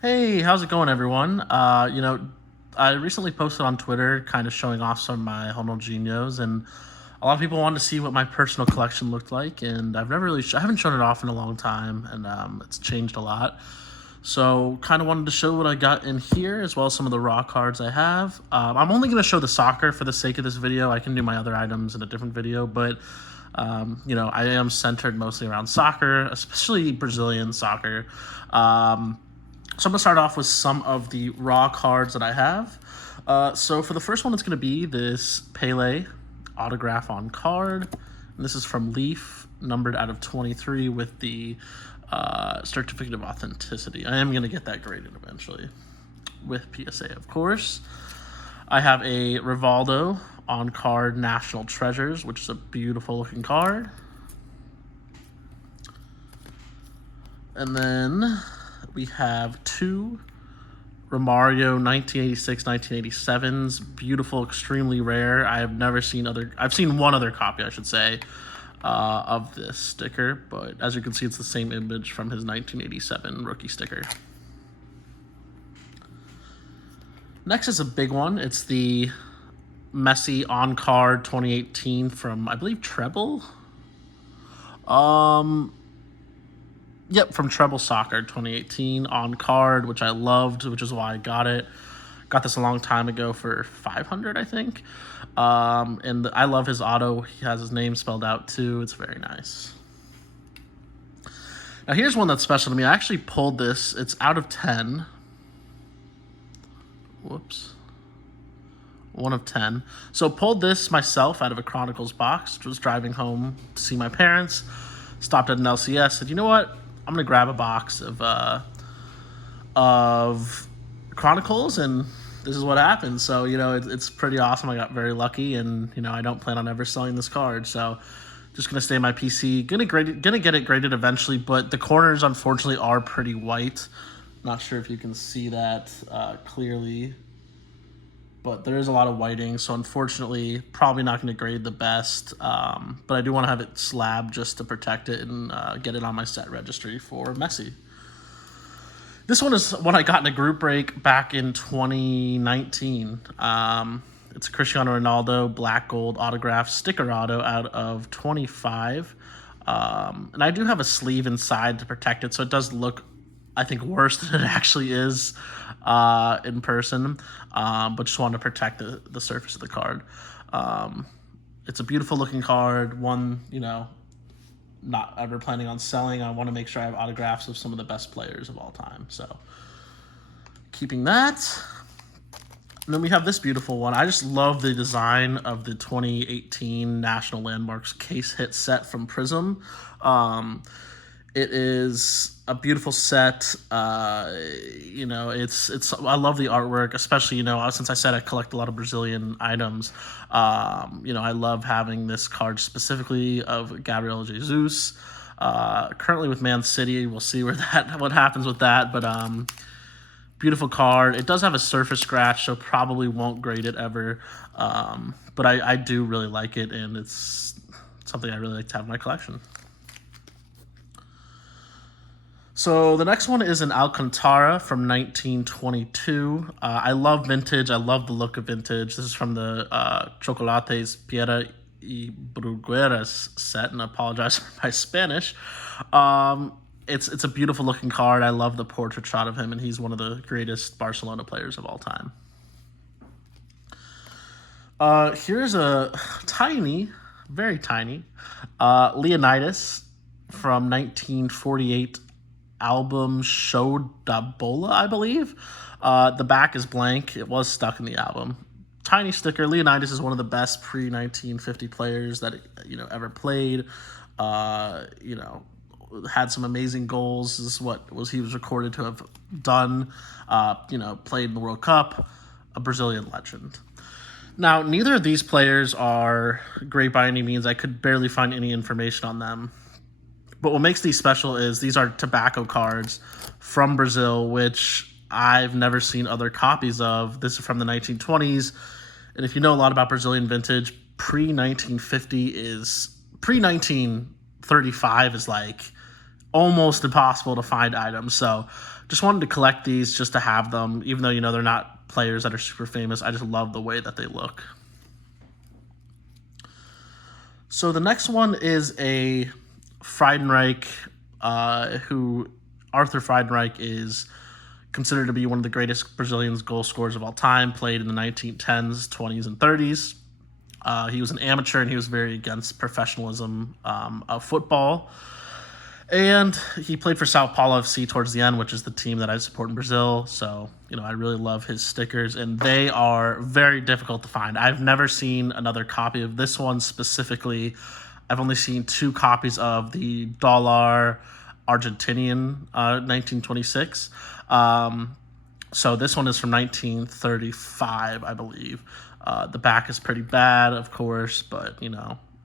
Hey, how's it going, everyone? I recently posted on Twitter kind of showing off some of my Ronaldinhos, and a lot of people wanted to see what my personal collection looked like, and I haven't shown it off in a long time, and it's changed a lot. So, kind of wanted to show what I got in here, as well as some of the raw cards I have. I'm only going to show the soccer for the sake of this video. I can do my other items in a different video, but I am centered mostly around soccer, especially Brazilian soccer. So I'm going to start off with some of the raw cards that I have. So for the first one, it's going to be this Pele autograph on card. And this is from Leaf, numbered out of 23 with the certificate of authenticity. I am going to get that graded eventually with PSA, of course. I have a Rivaldo on card National Treasures, which is a beautiful looking card. And then we have two Romario 1986, 1987s. Beautiful, extremely rare. I've seen one other copy, I should say, of this sticker. But as you can see, it's the same image from his 1987 rookie sticker. Next is a big one. It's the Messi on card 2018 from, I believe, Treble. Yep, from Treble Soccer 2018 on card, which I loved, which is why I got it. Got this a long time ago for 500, I think. And I love his auto. He has his name spelled out too. It's very nice. Now here's one that's special to me. I actually pulled this. It's out of 10. Whoops. 1 of 10. So pulled this myself out of a Chronicles box. Was driving home to see my parents. Stopped at an LCS. Said, you know what? I'm gonna grab a box of Chronicles, and this is what happened. So it's pretty awesome. I got very lucky, and I don't plan on ever selling this card. So just gonna stay in my PC. Gonna get it graded eventually, but the corners unfortunately are pretty white. Not sure if you can see that clearly, but there is a lot of whiting, so unfortunately probably not going to grade the best, but I do want to have it slabbed just to protect it and get it on my set registry for Messi. This one is one I got in a group break back in 2019. It's a Cristiano Ronaldo black gold autograph sticker auto out of 25, and I do have a sleeve inside to protect it, so it does look, I think, worse than it actually is in person, but just wanted to protect the surface of the card. It's a beautiful looking card, one, not ever planning on selling. I want to make sure I have autographs of some of the best players of all time. So keeping that. And then we have this beautiful one. I just love the design of the 2018 National Landmarks case hit set from Prism. It is a beautiful set. It's I love the artwork, especially since I said I collect a lot of Brazilian items. I love having this card specifically of Gabriel Jesus. Currently with Man City, we'll see what happens with that. But beautiful card. It does have a surface scratch, so probably won't grade it ever. But I do really like it, and it's something I really like to have in my collection. So the next one is an Alcantara from 1922. I love vintage. I love the look of vintage. This is from the Chocolates Piedra y Brugueras set, and I apologize for my Spanish. It's a beautiful looking card. I love the portrait shot of him, and he's one of the greatest Barcelona players of all time. Here's a tiny, very tiny, Leonidas from 1948 album Show da Bola, I believe. The back is blank. It was stuck in the album. Tiny sticker. Leonidas is one of the best pre-1950 players that ever played. Had some amazing goals. This is what he was recorded to have done. Played in the World Cup. A Brazilian legend. Now, neither of these players are great by any means. I could barely find any information on them. But what makes these special is these are tobacco cards from Brazil, which I've never seen other copies of. This is from the 1920s. And if you know a lot about Brazilian vintage, pre-1935 is like almost impossible to find items. So just wanted to collect these just to have them, even though, they're not players that are super famous. I just love the way that they look. So the next one is a Friedenreich, who Arthur Friedenreich is considered to be one of the greatest Brazilian goal scorers of all time, played in the 1910s, 20s, and 30s. He was an amateur, and he was very against professionalism of football. And he played for Sao Paulo FC towards the end, which is the team that I support in Brazil. So, I really love his stickers, and they are very difficult to find. I've never seen another copy of this one specifically. I've only seen 2 copies of the Dollar Argentinian 1926. So this one is from 1935, I believe. The back is pretty bad, of course, but,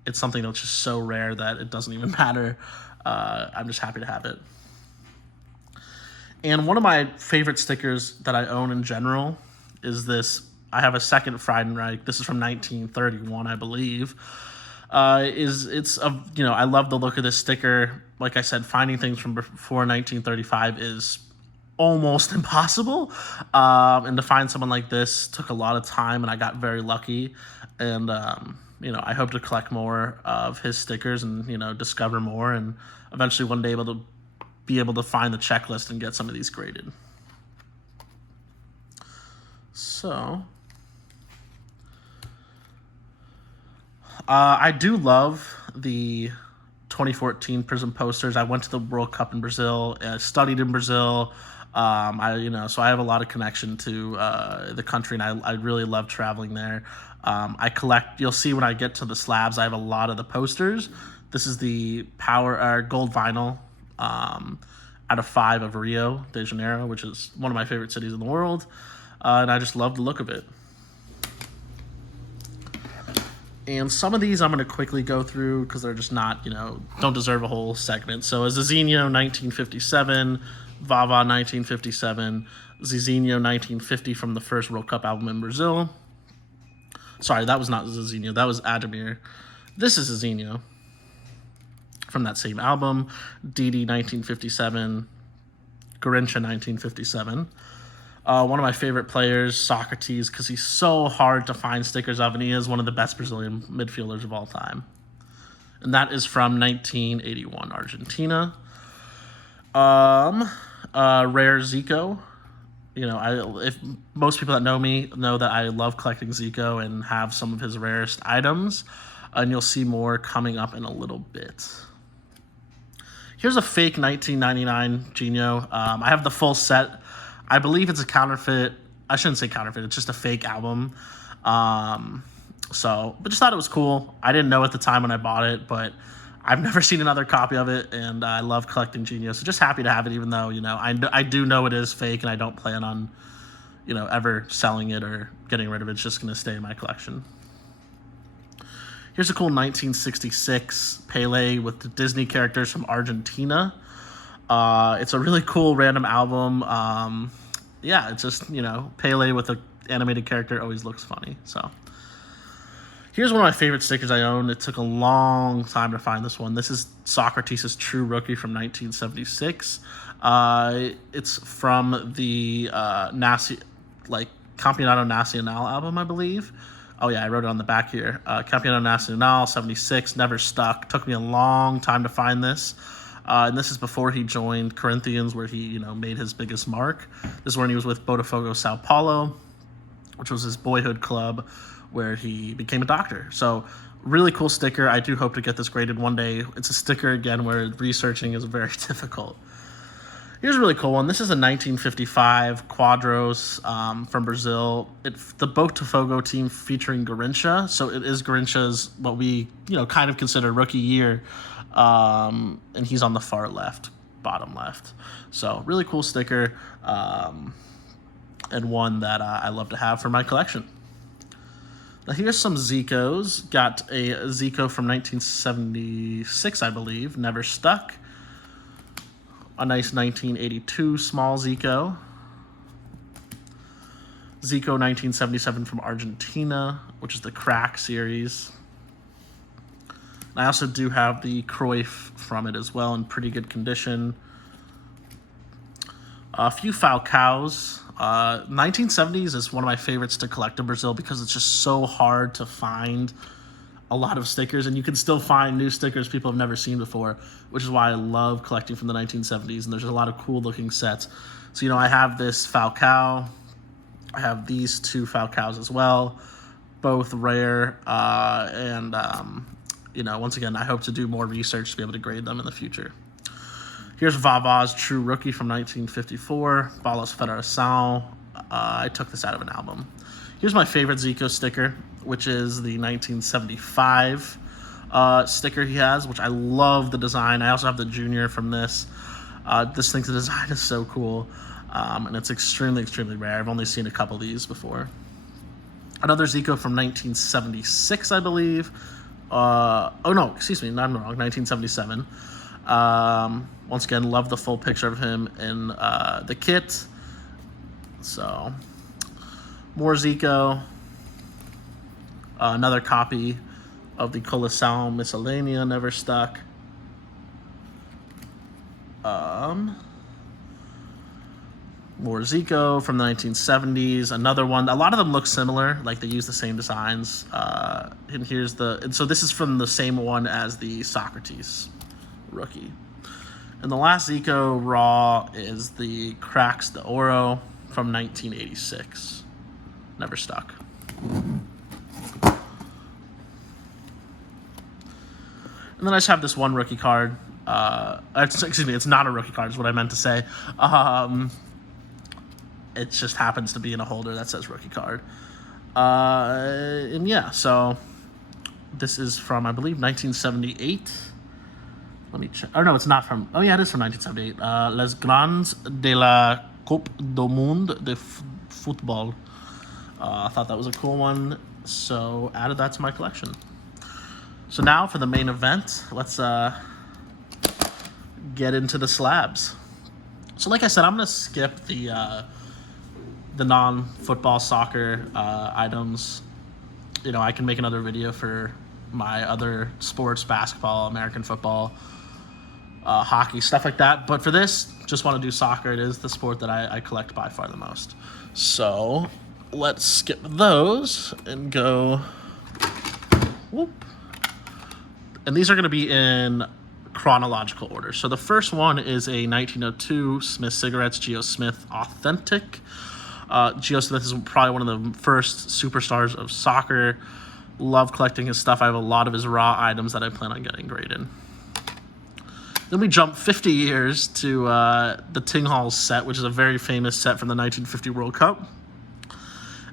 it's something that's just so rare that it doesn't even matter. I'm just happy to have it. And one of my favorite stickers that I own in general is this. I have a second Friedenreich. This is from 1931, I believe. I love the look of this sticker. Like I said, finding things from before 1935 is almost impossible. And to find someone like this took a lot of time, and I got very lucky. And I hope to collect more of his stickers and, discover more, and eventually one day be able to find the checklist and get some of these graded. So, I do love the 2014 Prism posters. I went to the World Cup in Brazil. I studied in Brazil. So I have a lot of connection to the country, and I really love traveling there. I collect. You'll see when I get to the slabs, I have a lot of the posters. This is the gold vinyl out of 5 of Rio de Janeiro, which is one of my favorite cities in the world, and I just love the look of it. And some of these I'm going to quickly go through because they're just not, don't deserve a whole segment. So a Zizinho 1957, Vava 1957, Zizinho 1950 from the first World Cup album in Brazil. Sorry, that was not Zizinho. That was Ademir. This is Zizinho from that same album. Didi 1957, Garrincha 1957. One of my favorite players, Socrates, because he's so hard to find stickers of, and he is one of the best Brazilian midfielders of all time. And that is from 1981, Argentina. Rare Zico. If most people that know me know that I love collecting Zico and have some of his rarest items, and you'll see more coming up in a little bit. Here's a fake 1999 Gino. I have the full set. I believe it's a counterfeit. I shouldn't say counterfeit. It's just a fake album. But just thought it was cool. I didn't know at the time when I bought it, but I've never seen another copy of it, and I love collecting Genius. So just happy to have it, even though, I do know it is fake, and I don't plan on, ever selling it or getting rid of it. It's just going to stay in my collection. Here's a cool 1966 Pele with the Disney characters from Argentina. It's a really cool random album. It's just, Pele with an animated character always looks funny. So here's one of my favorite stickers I own. It took a long time to find this one. This is Socrates' True Rookie from 1976. It's from the Campeonato Nacional album, I believe. Oh, yeah, I wrote it on the back here. Campeonato Nacional, 76, never stuck. Took me a long time to find this. And this is before he joined Corinthians, where he, made his biggest mark. This is when he was with Botafogo Sao Paulo, which was his boyhood club, where he became a doctor. So really cool sticker. I do hope to get this graded one day. It's a sticker, again, where researching is very difficult. Here's a really cool one. This is a 1955 Quadros from Brazil. It's the Botafogo team featuring Garrincha. So it is Garrincha's, what we, kind of consider rookie year. And he's on the far left, bottom left. So really cool sticker, and one that I love to have for my collection. Now here's some Zicos. Got a Zico from 1976, I believe. Never stuck. A nice 1982 small Zico. Zico 1977 from Argentina, which is the Crack series. I also do have the Cruyff from it as well in pretty good condition. A few Falcaos. 1970s is one of my favorites to collect in Brazil because it's just so hard to find a lot of stickers, and you can still find new stickers people have never seen before, which is why I love collecting from the 1970s, and there's a lot of cool looking sets. So, I have this Falcao. I have these two Falcaos as well, both rare, and once again, I hope to do more research to be able to grade them in the future. Here's Vava's True Rookie from 1954, Balas Federação. I took this out of an album. Here's my favorite Zico sticker, which is the 1975 sticker he has, which I love the design. I also have the Junior from this. This thing's the design is so cool, and it's extremely, extremely rare. I've only seen a couple of these before. Another Zico from 1976, I believe. I'm wrong, 1977. Once again, love the full picture of him in the kit. So, more Zico. Another copy of the Coleção Miscelânea, never stuck. More Zico from the 1970s. Another one. A lot of them look similar, like they use the same designs. And so this is from the same one as the Socrates rookie. And the last Zico raw is the Cracks de Oro from 1986. Never stuck. And then I just have this one rookie card. It's not a rookie card, is what I meant to say. It just happens to be in a holder that says rookie card. So this is from, I believe, 1978. Let me check. Oh, no, it's not from... Oh, yeah, it is from 1978. Les Grands de la Coupe du Monde de Football. I thought that was a cool one, so added that to my collection. So now for the main event, let's get into the slabs. So like I said, I'm going to skip the non-football soccer items. I can make another video for my other sports, basketball, American football, hockey, stuff like that. But for this, just want to do soccer. It is the sport that I collect by far the most. So let's skip those and go... Whoop. And these are going to be in chronological order. So the first one is a 1902 Smith Cigarettes Geo Smith Authentic. Geo Smith is probably one of the first superstars of soccer. Love collecting his stuff. I have a lot of his raw items that I plan on getting graded. Then we jump 50 years to the Ting Halls set, which is a very famous set from the 1950 World Cup.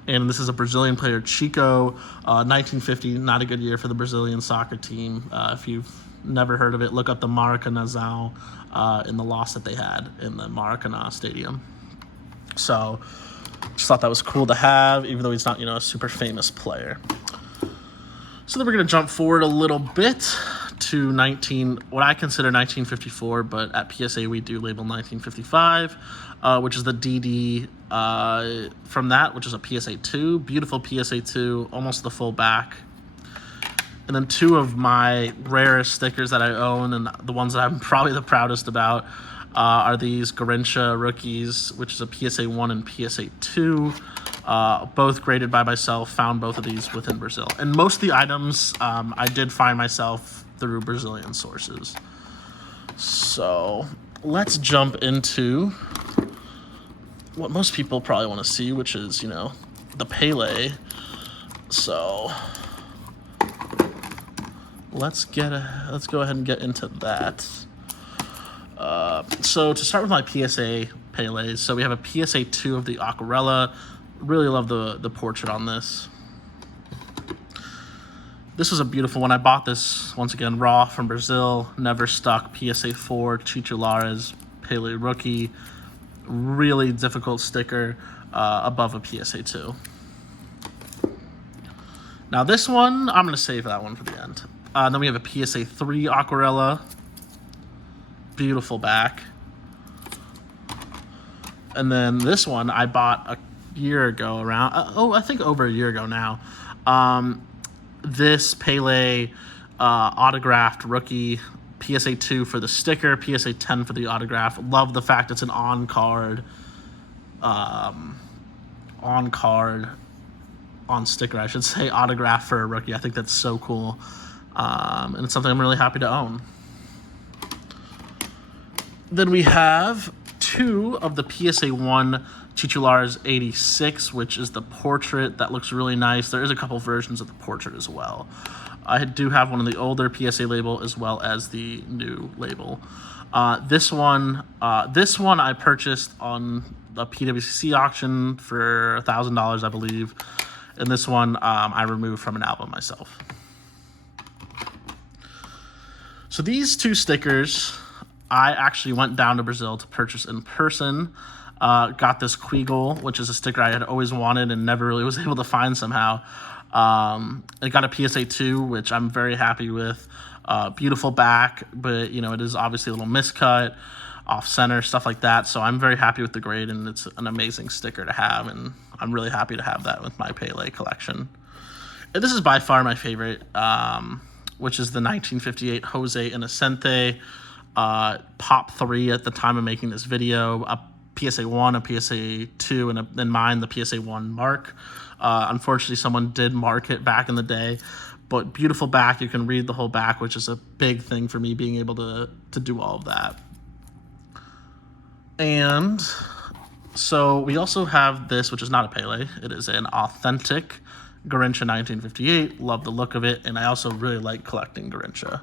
And this is a Brazilian player, Chico. 1950, not a good year for the Brazilian soccer team. If you've never heard of it, look up the Maracanãzão in the loss that they had in the Maracanã Stadium. So just thought that was cool to have, even though he's not, a super famous player. So then we're going to jump forward a little bit to what I consider 1954, but at PSA we do label 1955, which is the DD from that, which is a PSA 2. Beautiful PSA 2, almost the full back. And then two of my rarest stickers that I own, and the ones that I'm probably the proudest about, are these Garrincha rookies, which is a PSA 1 and PSA 2. Both graded by myself, found both of these within Brazil. And most of the items I did find myself through Brazilian sources. So let's jump into what most people probably want to see, which is, the Pele. So let's go ahead and get into that. So to start with my PSA Pele's, so we have a PSA 2 of the Aquarella. Really love the portrait on this. This was a beautiful one. I bought this, once again, raw from Brazil. Never stuck. PSA 4, Chicho Lares, Pele rookie. Really difficult sticker above a PSA 2. Now this one, I'm going to save that one for the end. Then we have a PSA 3 Aquarella. Beautiful back. And then this one I bought a year ago I think over a year ago now. This Pele autographed rookie PSA 2 for the sticker, PSA 10 for the autograph. Love the fact it's an on-card, on sticker, I should say, autograph for a rookie. I think that's so cool. And it's something I'm really happy to own. Then we have 2 of the PSA 1 Titulares 86, which is the portrait. That looks really nice. There is a couple versions of the portrait as well. I do have one of the older PSA label as well as the new label. This one I purchased on the PWCC auction for $1,000, I believe. And this one I removed from an album myself. So these 2 stickers, I actually went down to Brazil to purchase in person. Got this Quiggle, which is a sticker I had always wanted and never really was able to find somehow. I got a PSA 2, which I'm very happy with. Beautiful back, but you know, it is obviously a little miscut, off center, stuff like that. So I'm very happy with the grade, and it's an amazing sticker to have, and I'm really happy to have that with my Pele collection. And this is by far my favorite, which is the 1958 Jose Inocente Pop 3 at the time of making this video. A PSA 1, a PSA 2, and then mine, the PSA 1 mark. Unfortunately, someone did mark it back in the day, but beautiful back. You can read the whole back, which is a big thing for me, being able to do all of that. And so we also have this, which is not a Pele. It is an authentic Garrincha 1958. Love the look of it, and I also really like collecting Garrincha.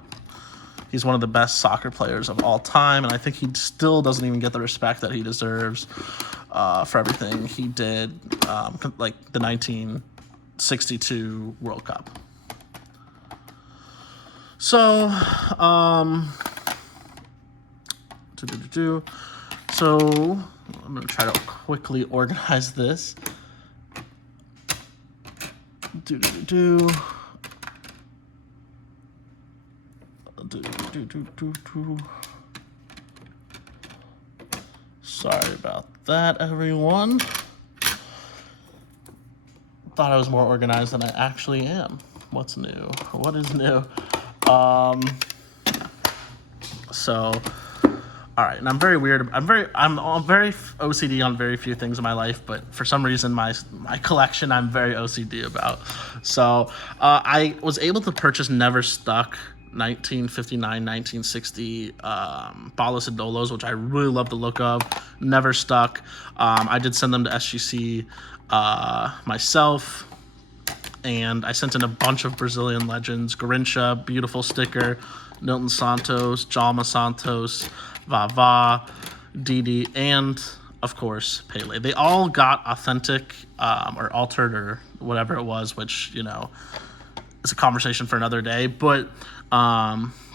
He's one of the best soccer players of all time, and I think he still doesn't even get the respect that he deserves for everything he did, like the 1962 World Cup. So, so I'm going to try to quickly organize this. Sorry about that, everyone. Thought I was more organized than I actually am. What's new? What is new? So, all right, and I'm very weird. I'm very OCD on very few things in my life, but for some reason, my collection I'm very OCD about. So, I was able to purchase Never Stuck 1959-1960 Balas Idolos, which I really love the look of. Never Stuck. I did send them to SGC myself, and I sent in a bunch of Brazilian legends. Garrincha, beautiful sticker. Nilton Santos, Jalma Santos, Vavá, Didi, and of course Pele. They all got authentic or altered or whatever it was, which, you know, it's a conversation for another day. But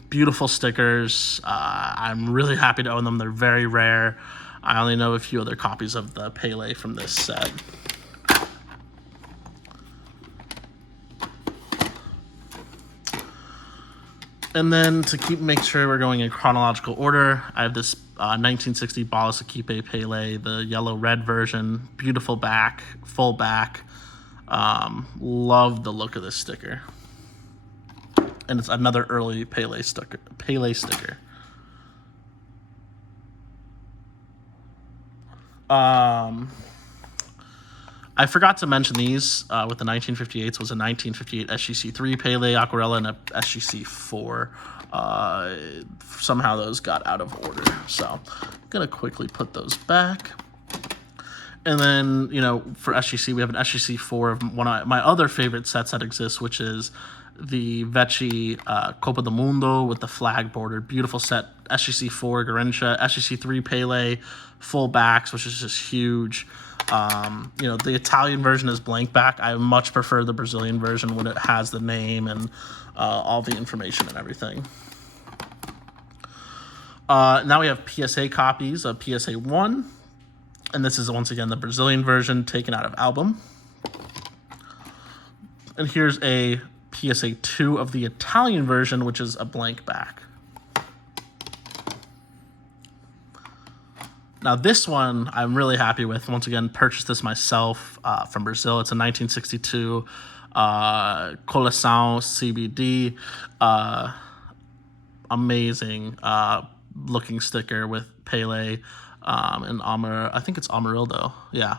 beautiful stickers. I'm really happy to own them. They're very rare. I only know a few other copies of the Pele from this set. And then to make sure we're going in chronological order, I have this 1960 Balas Equipe Pele, the yellow-red version. Beautiful back, full back. Love the look of this sticker. And it's another early Pele sticker. I forgot to mention these with the 1958s was a 1958 SGC3 Pele Aquarella and a SGC4. Somehow those got out of order. So I'm going to quickly put those back. And then, you know, for SGC, we have an SGC4 of one of my other favorite sets that exists, which is the Vecchi Copa del Mundo with the flag border. Beautiful set. SGC4 Garrincha, SGC3 Pele, full backs, which is just huge. You know, the Italian version is blank back. I much prefer the Brazilian version when it has the name and all the information and everything. Now we have PSA copies of PSA 1. And this is, once again, the Brazilian version taken out of album. And here's a PSA 2 of the Italian version, which is a blank back. Now this one I'm really happy with. Once again, purchased this myself from Brazil. It's a 1962 Coleção CBD amazing looking sticker with Pele and I think it's Amarildo. Yeah.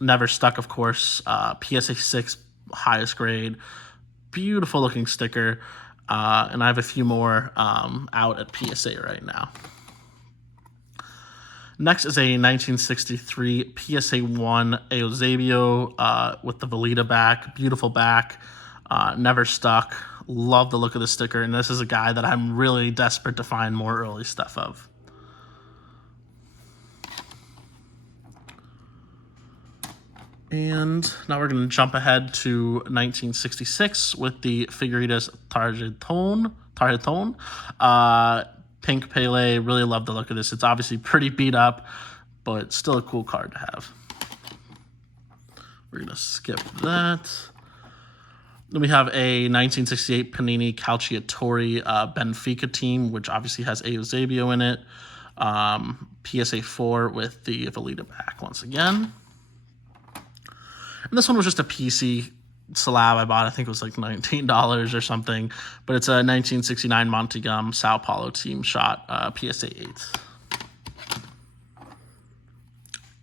Never Stuck, of course. PSA 6, highest grade. Beautiful looking sticker. And I have a few more out at PSA right now. Next is a 1963 PSA 1 Eusebio with the Velita back. Beautiful back. Never Stuck. Love the look of the sticker. And this is a guy that I'm really desperate to find more early stuff of. And now we're going to jump ahead to 1966 with the Figuritas Tarjeton. Pink Pele. Really love the look of this. It's obviously pretty beat up, but still a cool card to have. We're going to skip that. Then we have a 1968 Panini Calciatori Benfica team, which obviously has Eusebio in it. PSA 4 with the Velita back once again. And this one was just a PC slab I bought. I think it was like $19 or something. But it's a 1969 Montegum Sao Paulo team shot, PSA 8.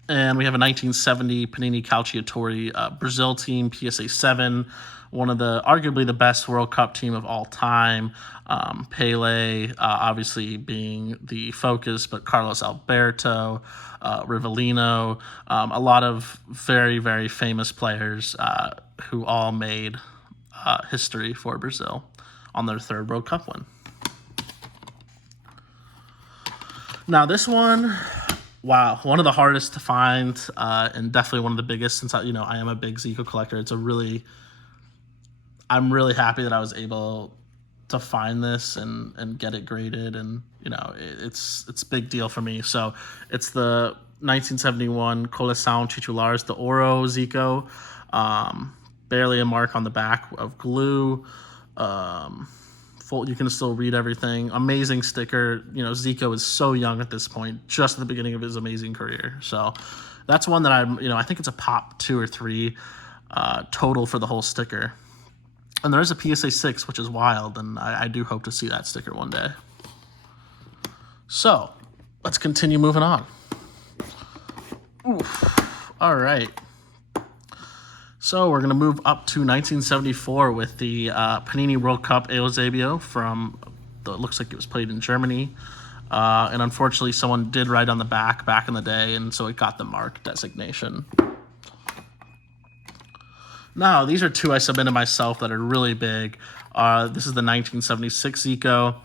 And we have a 1970 Panini Calciatori Brazil team, PSA 7. One of arguably the best World Cup team of all time. Pele, obviously being the focus, but Carlos Alberto, Rivellino, a lot of very, very famous players who all made history for Brazil on their third World Cup win. Now this one, wow, one of the hardest to find and definitely one of the biggest since I am a big Zico collector. I'm really happy that I was able to find this and get it graded, and it's a big deal for me. So it's the 1971 Coleção Titulares de Ouro Zico. Barely a mark on the back of glue. You can still read everything. Amazing sticker. Zico is so young at this point, just at the beginning of his amazing career. So that's one that I think it's a pop 2 or 3 total for the whole sticker. And there is a PSA 6, which is wild, and I do hope to see that sticker one day. So, let's continue moving on. Oof. All right. So, we're going to move up to 1974 with the Panini World Cup Eusebio it looks like it was played in Germany. And unfortunately, someone did write on the back in the day, and so it got the mark designation. Now, these are 2 I submitted myself that are really big. This is the 1976 Zico,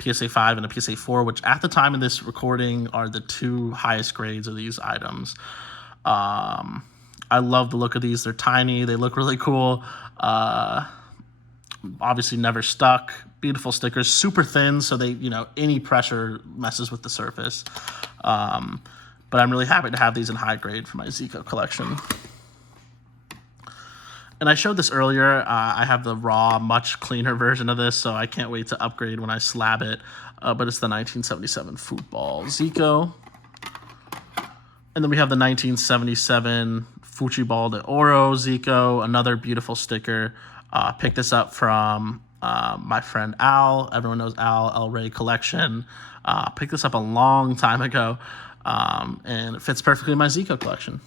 PSA 5 and a PSA 4, which at the time of this recording are the 2 highest grades of these items. I love the look of these. They're tiny. They look really cool. Obviously Never Stuck. Beautiful stickers. Super thin, so they, any pressure messes with the surface. But I'm really happy to have these in high grade for my Zico collection. And I showed this earlier. I have the raw, much cleaner version of this, so I can't wait to upgrade when I slab it. But it's the 1977 Football Zico. And then we have the 1977 Futebol de Ouro Zico, another beautiful sticker. Picked this up from my friend Al. Everyone knows Al, El Rey Collection. Picked this up a long time ago, and it fits perfectly in my Zico collection.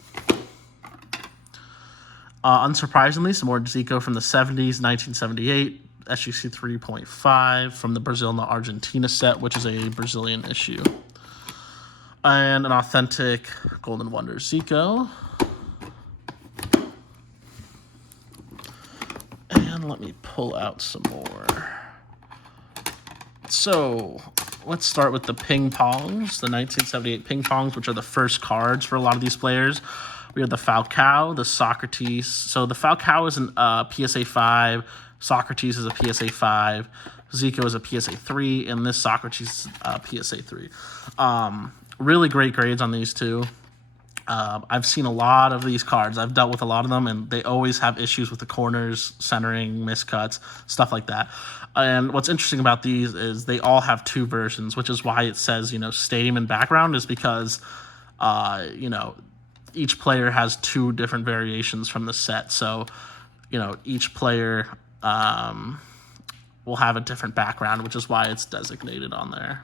Unsurprisingly, some more Zico from the 70s, 1978, SGC 3.5 from the Brazil and the Argentina set, which is a Brazilian issue. And an authentic Golden Wonder Zico. And let me pull out some more. So let's start with the ping pongs, the 1978 ping pongs, which are the first cards for a lot of these players. We have the Falcao, the Socrates. So the Falcao is a PSA 5. Socrates is a PSA 5. Zico is a PSA 3. And this Socrates is a PSA 3. Really great grades on these 2. I've seen a lot of these cards. I've dealt with a lot of them, and they always have issues with the corners, centering, miscuts, stuff like that. And what's interesting about these is they all have 2 versions, which is why it says, stadium and background, is because, each player has 2 different variations from the set. So, each player will have a different background, which is why it's designated on there.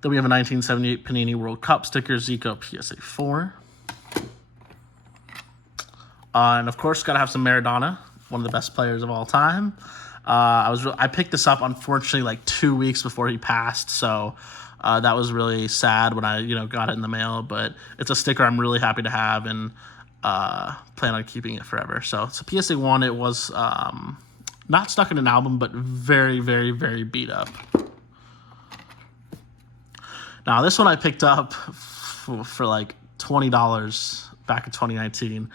Then we have a 1978 Panini World Cup sticker, Zico PSA 4. And of course, got to have some Maradona, one of the best players of all time. I picked this up, unfortunately, like 2 weeks before he passed, so that was really sad when I got it in the mail. But it's a sticker I'm really happy to have, and plan on keeping it forever. So it's a PSA 1. It was not stuck in an album, but very, very, very beat up. Now, this one I picked up for like $20 back in 2019.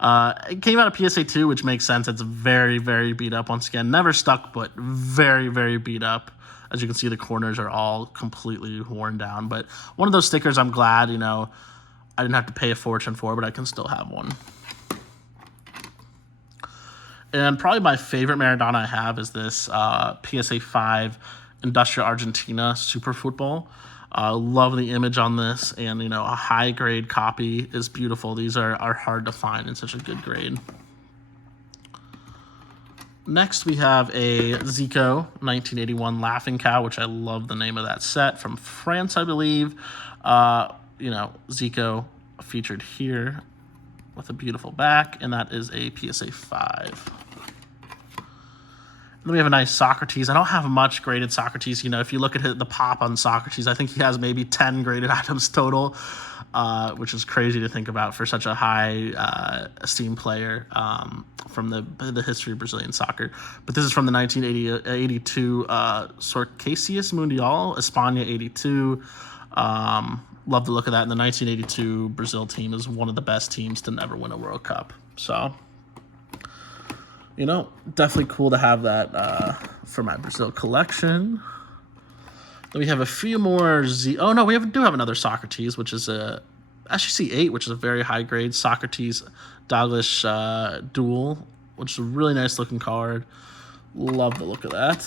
It came out of PSA 2, which makes sense. It's very, very beat up. Once again, never stuck, but very, very beat up. As you can see, the corners are all completely worn down. But one of those stickers I'm glad, I didn't have to pay a fortune for, but I can still have one. And probably my favorite Maradona I have is this PSA 5 Industrial Argentina Super Football. Love the image on this, and a high grade copy is beautiful. These are hard to find in such a good grade. Next, we have a Zico 1981 Laughing Cow, which I love the name of that set, from France, I believe. Zico featured here with a beautiful back, and that is a PSA 5. Then we have a nice Socrates. I don't have much graded Socrates. If you look at the pop on Socrates, I think he has maybe 10 graded items total, which is crazy to think about for such a high esteemed player from the history of Brazilian soccer. But this is from the 1982 Sorcasius Mundial, España 82. Love the look of that. And the 1982 Brazil team is one of the best teams to never win a World Cup. So, definitely cool to have that for my Brazil collection. Then we have a few more Oh, no, we do have another Socrates, which is a SGC8, which is a very high grade Socrates Douglas duel, which is a really nice looking card. Love the look of that.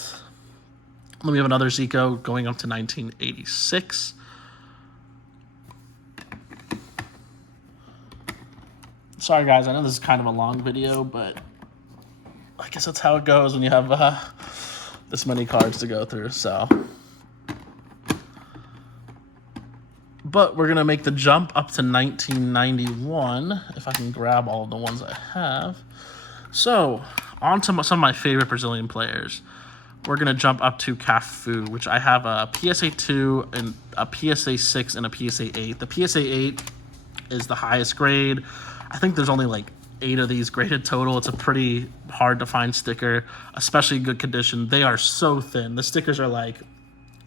Then we have another Zico going up to 1986. Sorry, guys, I know this is kind of a long video, but I guess that's how it goes when you have this many cards to go through. So, but we're gonna make the jump up to 1991 if I can grab all of the ones I have. So, on to some of my favorite Brazilian players. We're gonna jump up to Cafu, which I have a PSA 2 and a PSA 6 and a PSA 8. The PSA 8 is the highest grade. I think there's only like 8 of these graded total. It's a pretty hard to find sticker, especially in good condition. They are so thin. The stickers are like,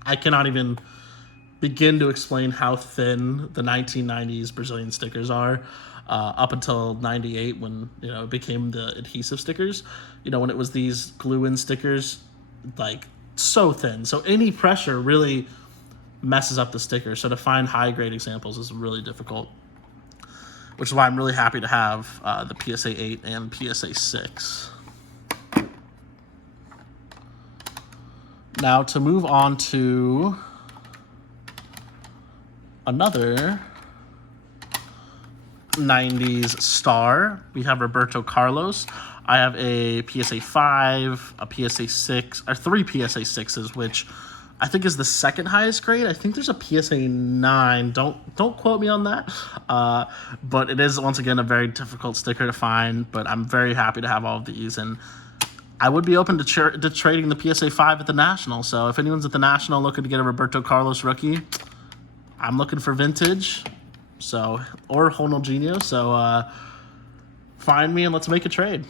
I cannot even begin to explain how thin the 1990s Brazilian stickers are, up until 98 when it became the adhesive stickers. When it was these glue-in stickers, like so thin. So any pressure really messes up the sticker. So to find high grade examples is really difficult, which is why I'm really happy to have the PSA 8 and PSA 6. Now to move on to another 90s star, we have Roberto Carlos. I have a PSA 5, a PSA 6, or 3 PSA 6s, which I think is the second highest grade. I think there's a PSA 9. Don't quote me on that. But it is, once again, a very difficult sticker to find. But I'm very happy to have all of these. And I would be open to trading the PSA 5 at the National. So if anyone's at the National looking to get a Roberto Carlos rookie, I'm looking for vintage. Or Ronaldinho. So find me and let's make a trade.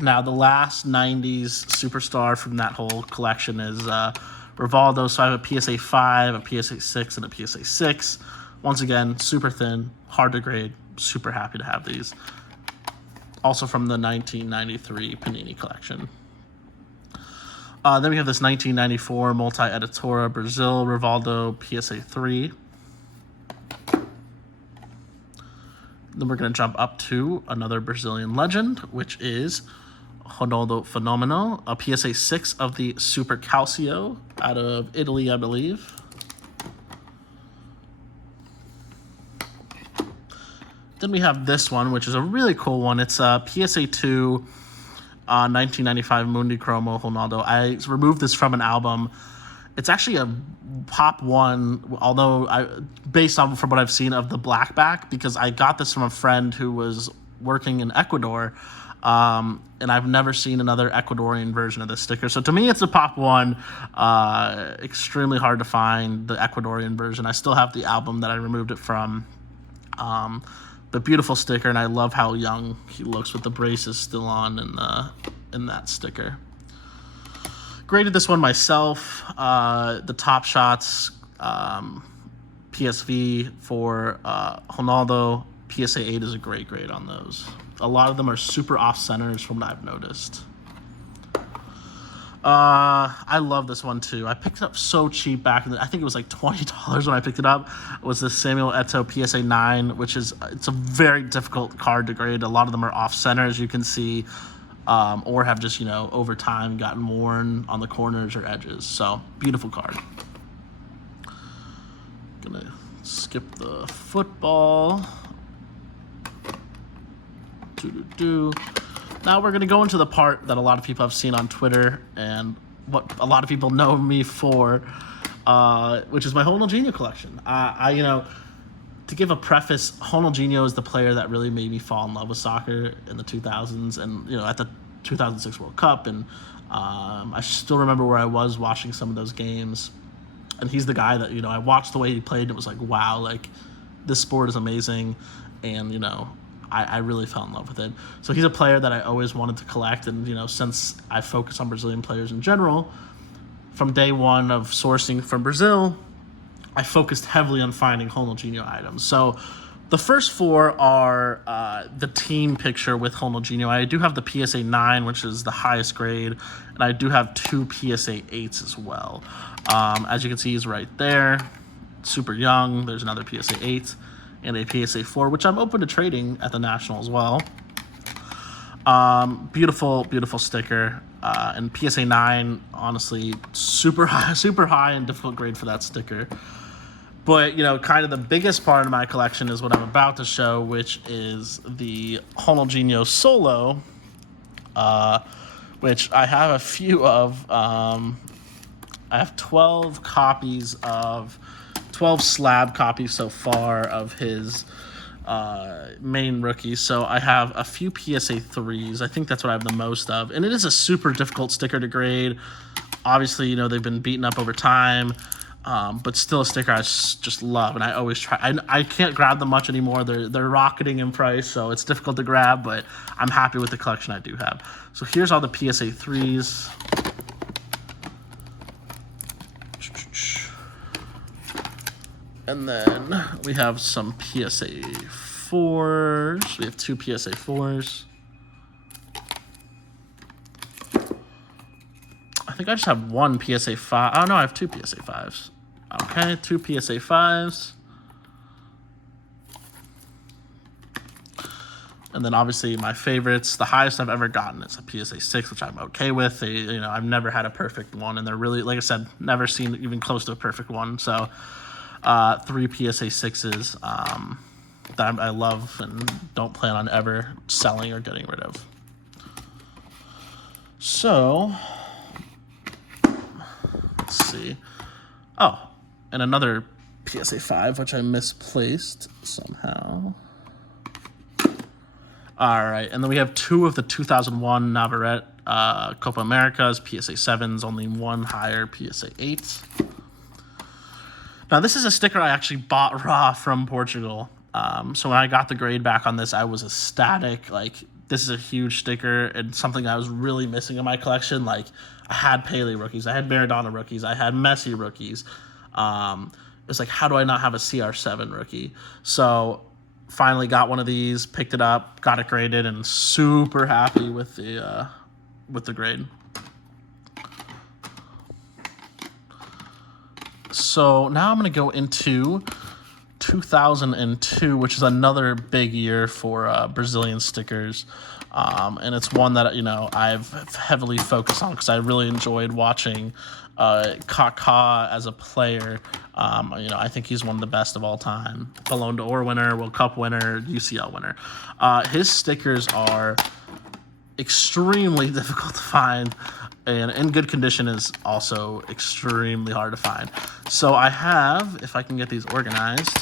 Now, the last 90s superstar from that whole collection is Rivaldo. So I have a PSA 5, a PSA 6, and a PSA 6. Once again, super thin, hard to grade. Super happy to have these. Also from the 1993 Panini collection. Then we have this 1994 Multi-Editora Brazil Rivaldo PSA 3. Then we're going to jump up to another Brazilian legend, which is Ronaldo Fenomeno, a PSA 6 of the Super Calcio out of Italy, I believe. Then we have this one, which is a really cool one. It's a PSA 2 1995 Mundi Chromo Ronaldo. I removed this from an album. It's actually a Pop 1, although based on from what I've seen of the black back, because I got this from a friend who was working in Ecuador, and I've never seen another Ecuadorian version of this sticker. So to me, it's a Pop 1. Extremely hard to find the Ecuadorian version. I still have the album that I removed it from. But beautiful sticker, and I love how young he looks with the braces still on in that sticker. Graded this one myself. The Top Shots PSV for Ronaldo. PSA 8 is a great grade on those. A lot of them are super off centers from what I've noticed. I love this one too. I picked it up so cheap back I think it was like $20 when I picked it up. It was the Samuel Eto'o PSA 9, which it's a very difficult card to grade. A lot of them are off center, as you can see, or have just, over time gotten worn on the corners or edges. So beautiful card. Gonna skip the football. Now we're going to go into the part that a lot of people have seen on Twitter and what a lot of people know me for, which is my Ronaldinho collection. To give a preface, Ronaldinho is the player that really made me fall in love with soccer in the 2000s and, at the 2006 World Cup. And I still remember where I was watching some of those games. And he's the guy that, I watched the way he played and it was like, wow, like this sport is amazing. And, I really fell in love with it. So he's a player that I always wanted to collect. And, since I focus on Brazilian players in general, from day one of sourcing from Brazil, I focused heavily on finding Ronaldinho items. So the first 4 are the team picture with Ronaldinho. I do have the PSA 9, which is the highest grade. And I do have 2 PSA 8s as well. As you can see, he's right there. Super young. There's another PSA 8. And a PSA 4, which I'm open to trading at the National as well. Beautiful, beautiful sticker. And PSA 9, honestly, super high and difficult grade for that sticker. But, kind of the biggest part of my collection is what I'm about to show, which is the Ronaldinho Solo, which I have a few of. I have 12 slab copies so far of his main rookies. So I have a few PSA 3s. I think that's what I have the most of. And it is a super difficult sticker to grade. Obviously, they've been beaten up over time, but still a sticker I just love. And I always try. I can't grab them much anymore. They're rocketing in price, so it's difficult to grab, but I'm happy with the collection I do have. So here's all the PSA 3s. And then we have some PSA 4s. We have 2 PSA 4s. I think I just have 1 PSA 5. Oh, no, I have 2 PSA 5s. Okay, 2 PSA 5s. And then obviously my favorites, the highest I've ever gotten is a PSA 6, which I'm okay with. I've never had a perfect one, and they're really, like I said, never seen even close to a perfect one. So 3 PSA 6s that I love and don't plan on ever selling or getting rid of. So, let's see. Oh, and another PSA 5, which I misplaced somehow. All right, and then we have 2 of the 2001 Navarrete Copa Americas, PSA 7s, only 1 higher, PSA 8. Now, this is a sticker I actually bought raw from Portugal. So when I got the grade back on this, I was ecstatic. Like, this is a huge sticker and something I was really missing in my collection. Like, I had Pele rookies. I had Maradona rookies. I had Messi rookies. It's like, how do I not have a CR7 rookie? So finally got one of these, picked it up, got it graded, and super happy with the grade. So now I'm going to go into 2002, which is another big year for Brazilian stickers. And it's one that, I've heavily focused on because I really enjoyed watching Kaká as a player. I think he's one of the best of all time. Ballon d'Or winner, World Cup winner, UCL winner. His stickers are extremely difficult to find, and in good condition is also extremely hard to find. So I have, if I can get these organized,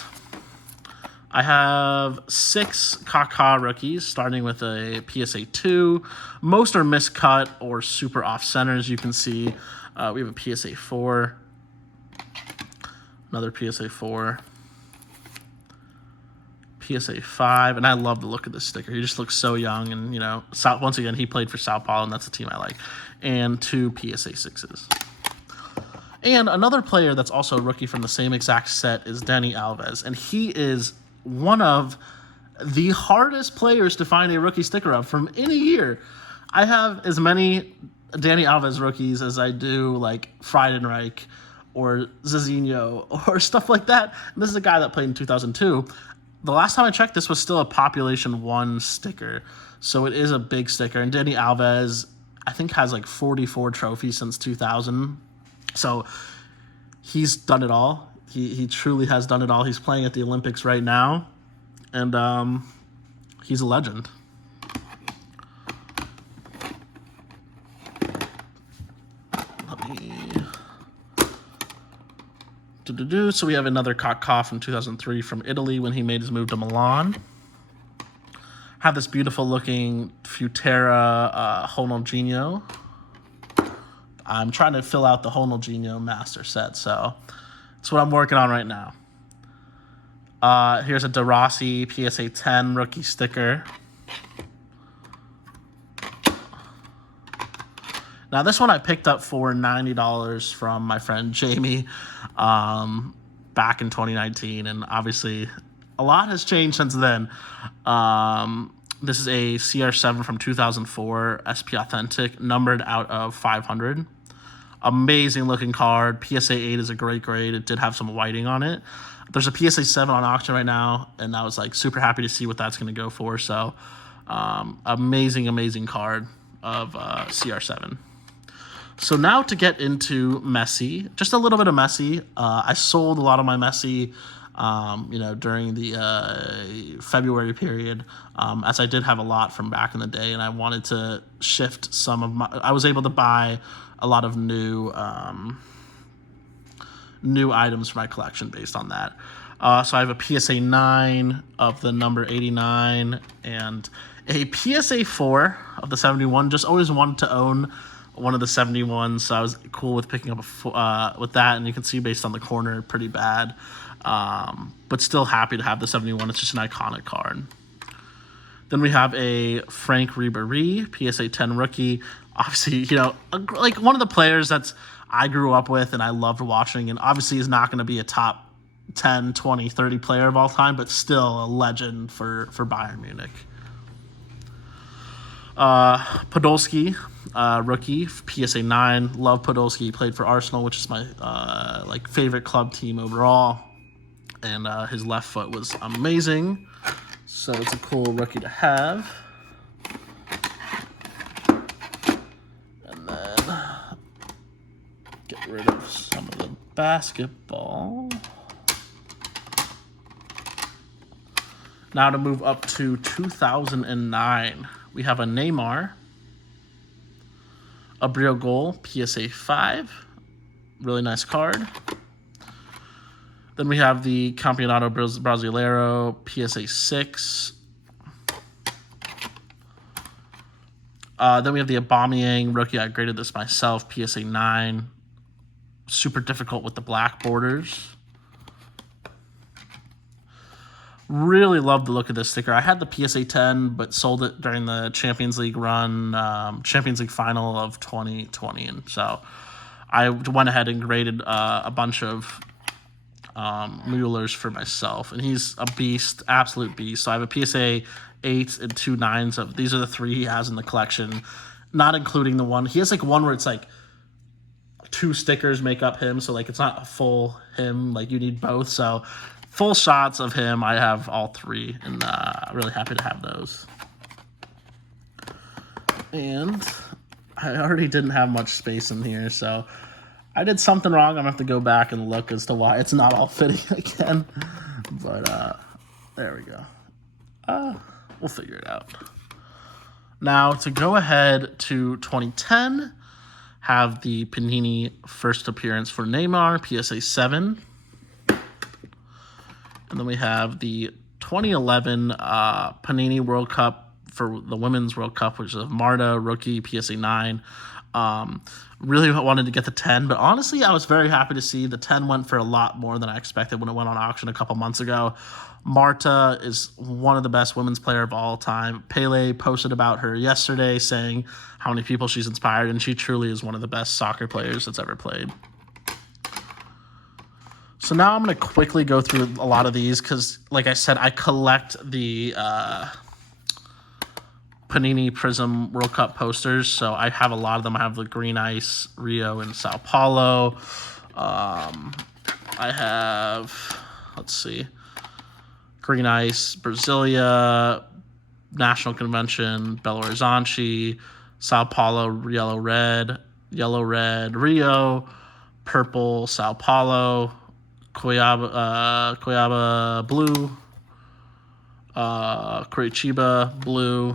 I have 6 Kaká rookies, starting with a PSA 2. Most are miscut or super off center, as you can see. We have a PSA 4, another PSA 4, PSA 5, and I love the look of this sticker. He just looks so young, and once again, he played for Sao Paulo, and that's the team I like. And 2 PSA 6s. And another player that's also a rookie from the same exact set is Dani Alves, and he is one of the hardest players to find a rookie sticker of from any year. I have as many Dani Alves rookies as I do like Friedenreich or Zizinho or stuff like that. And this is a guy that played in 2002. The last time I checked, this was still a Population 1 sticker, so it is a big sticker. And Dani Alves, I think, has like 44 trophies since 2000. So he's done it all. He truly has done it all. He's playing at the Olympics right now, and he's a legend. So we have another Kaká from 2003 from Italy when he made his move to Milan. Have this beautiful looking Futera Ronaldinho. I'm trying to fill out the Ronaldinho master set, so that's what I'm working on right now. Here's a De Rossi PSA 10 rookie sticker. Now, this one I picked up for $90 from my friend Jamie back in 2019, and obviously a lot has changed since then. This is a CR7 from 2004, SP Authentic, numbered out of 500. Amazing looking card. PSA 8 is a great grade. It did have some whiting on it. There's a PSA 7 on auction right now, and I was like super happy to see what that's going to go for. So amazing card of CR7. So now to get into Messi, just a little bit of Messi. I sold a lot of my Messi during the February period, as I did have a lot from back in the day, and I wanted to shift some of my. I was able to buy a lot of new items for my collection based on that. So I have a PSA 9 of the number 89 and a PSA 4 of the 71. Just always wanted to own one of the 71s, so I was cool with picking up with that, and you can see based on the corner, pretty bad. But still happy to have the 71. It's just an iconic card. Then we have a Frank Ribéry, PSA 10 rookie. Obviously, like one of the players that's I grew up with and I loved watching, and obviously is not going to be a top 10, 20, 30 player of all time, but still a legend for Bayern Munich. Podolski, rookie, PSA 9. Love Podolski. He played for Arsenal, which is my favorite club team overall. And his left foot was amazing. So it's a cool rookie to have. And then get rid of some of the basketball. Now to move up to 2009. We have a Neymar, a Briogol, PSA 5. Really nice card. Then we have the Campeonato Brasileiro, PSA 6. Then we have the Aubameyang rookie. I graded this myself, PSA 9. Super difficult with the black borders. Really love the look of this sticker. I had the PSA 10, but sold it during the Champions League run, Champions League final of 2020. And so I went ahead and graded a bunch of Muellers for myself. And he's a beast, absolute beast. So I have a PSA 8 and 2 9s. Of these are the 3 he has in the collection, not including the one. He has like one where it's like 2 stickers make up him. So like it's not a full him. Like you need both. So full shots of him. I have all 3, and really happy to have those. And I already didn't have much space in here, so I did something wrong. I'm going to have to go back and look as to why it's not all fitting again. But there we go. We'll figure it out. Now, to go ahead to 2010, have the Panini first appearance for Neymar, PSA 7. And then we have the 2011 Panini World Cup for the Women's World Cup, which is Marta, rookie, PSA 9. Really wanted to get the 10, but honestly, I was very happy to see the 10 went for a lot more than I expected when it went on auction a couple months ago. Marta is one of the best women's player of all time. Pele posted about her yesterday saying how many people she's inspired, and she truly is one of the best soccer players that's ever played. So now I'm going to quickly go through a lot of these because, like I said, I collect the Panini Prism World Cup posters, so I have a lot of them. I have the Green Ice, Rio, and Sao Paulo. I have, let's see, Green Ice, Brasilia, National Convention, Belo Horizonte, Sao Paulo, yellow, red, Rio, purple, Sao Paulo, Cuiabá, blue, Curitiba, blue,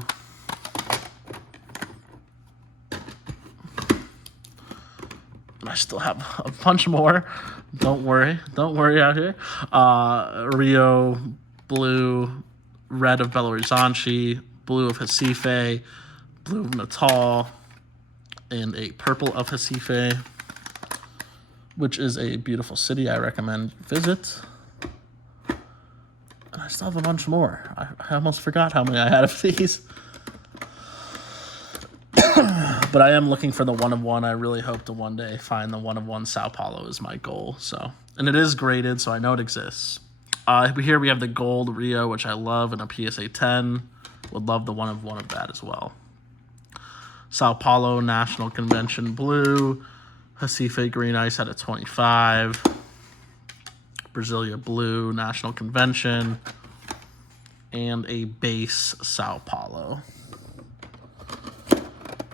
I still have a bunch more. Don't worry out here. Rio, blue, red of Belo Horizonte, blue of Recife, blue of Natal, and a purple of Recife, which is a beautiful city I recommend visit. And I still have a bunch more. I almost forgot how many I had of these. But I am looking for the 1 of 1. I really hope to one day find the 1 of 1 Sao Paulo is my goal. So, and it is graded, so I know it exists. Here we have the gold Rio, which I love, and a PSA 10. Would love the 1 of 1 of that as well. Sao Paulo National Convention blue, Recife Green Ice at a 25, Brasilia blue National Convention, and a base Sao Paulo.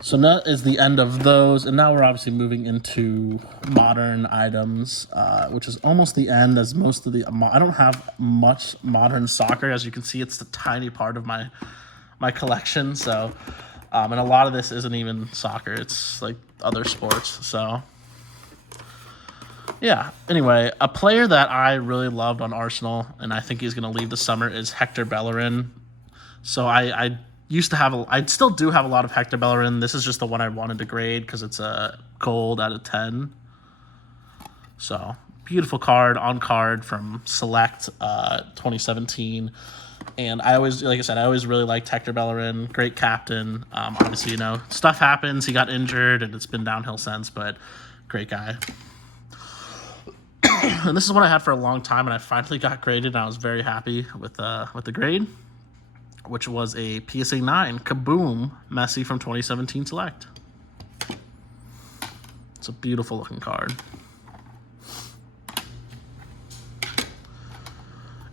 So that is the end of those, and now we're obviously moving into modern items, which is almost the end, as most of the... I don't have much modern soccer. As you can see, it's a tiny part of my collection, so... and a lot of this isn't even soccer. It's, like, other sports, so... Yeah, anyway, a player that I really loved on Arsenal, and I think he's going to leave this summer, is Hector Bellerin. So I used to have I still do have a lot of Hector Bellerin. This is just the one I wanted to grade because it's a gold out of 10. So beautiful card on card from Select 2017. And I always, like I said, I always really liked Hector Bellerin. Great captain. Obviously, you know, stuff happens. He got injured and it's been downhill since, but great guy. And this is what I had for a long time, and I finally got graded, and I was very happy with the grade, which was a PSA 9 Kaboom Messi from 2017 Select. It's a beautiful looking card.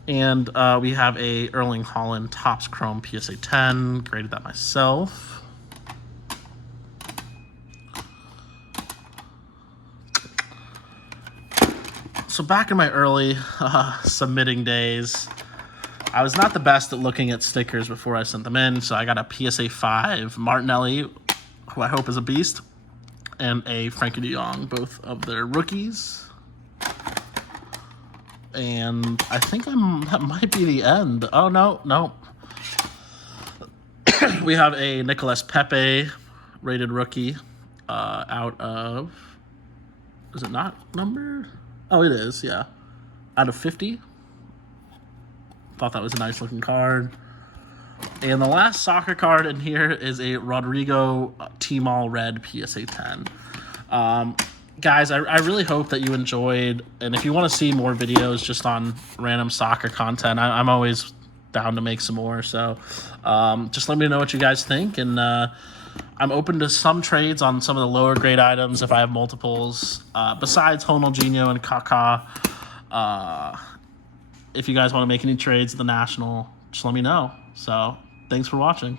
And we have a Erling Haaland Topps Chrome PSA 10. Graded that myself. So back in my early submitting days, I was not the best at looking at stickers before I sent them in, so I got a PSA 5 Martinelli, who I hope is a beast, and a Frankie de Jong, both of their rookies. And I think that might be the end. Oh, no. We have a Nicolas Pepe rated rookie out of... Is it not numbered? Oh, it is, yeah. Out of 50. Thought that was a nice looking card. And the last soccer card in here is a Rodrigo T-Mall Red PSA 10. Guys, I really hope that you enjoyed. And if you want to see more videos just on random soccer content, I'm always down to make some more. So just let me know what you guys think. And I'm open to some trades on some of the lower grade items if I have multiples. Besides Ronaldinho and Kaká, if you guys want to make any trades at the National, just let me know. So thanks for watching.